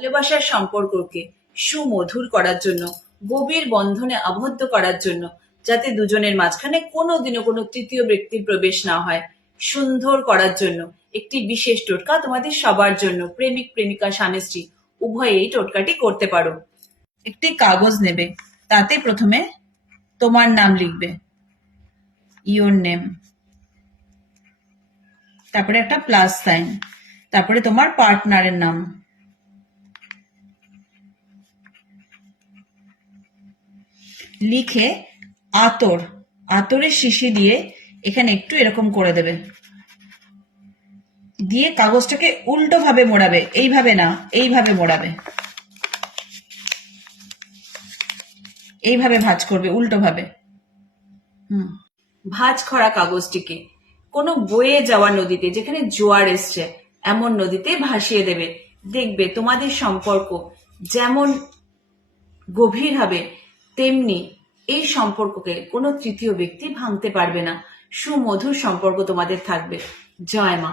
ভালোবাসার সম্পর্ককে সুমধুর করার জন্য, গভীর বন্ধনে আবদ্ধ করার জন্য, যাতে দুজনের মাঝখানে কোনোদিনও কোনো তৃতীয় ব্যক্তির প্রবেশ না হয়, সুন্দর করার জন্য একটি বিশেষ টোটকা তোমাদের সবার জন্য, প্রেমিক প্রেমিকা স্বামী স্ত্রী উভয়ে এই টোটকাটি করতে পারো। একটি কাগজ নেবে, তাতে প্রথমে তোমার নাম লিখবে, ইওর নেম, তারপরে একটা প্লাস সাইন, তারপরে তোমার পার্টনারের নাম, লিখে আতরের শিশি দিয়ে এখানে একটু এরকম করে দেবে, দিয়ে কাগজটাকে উল্টো ভাবে মোড়াবে, এইভাবে না, এইভাবে মোড়াবে, এইভাবে ভাঁজ করবে, উল্টো ভাবে। ভাঁজ করা কাগজটিকে কোনো বয়ে যাওয়া নদীতে, যেখানে জোয়ার এসছে এমন নদীতে ভাসিয়ে দেবে। দেখবে তোমাদের সম্পর্ক যেমন গভীর হবে, তেমনি এই সম্পর্ককে কোনো তৃতীয় ব্যক্তি ভাঙতে পারবে না। সুমধুর সম্পর্ক তোমাদের থাকবে। জয় মা।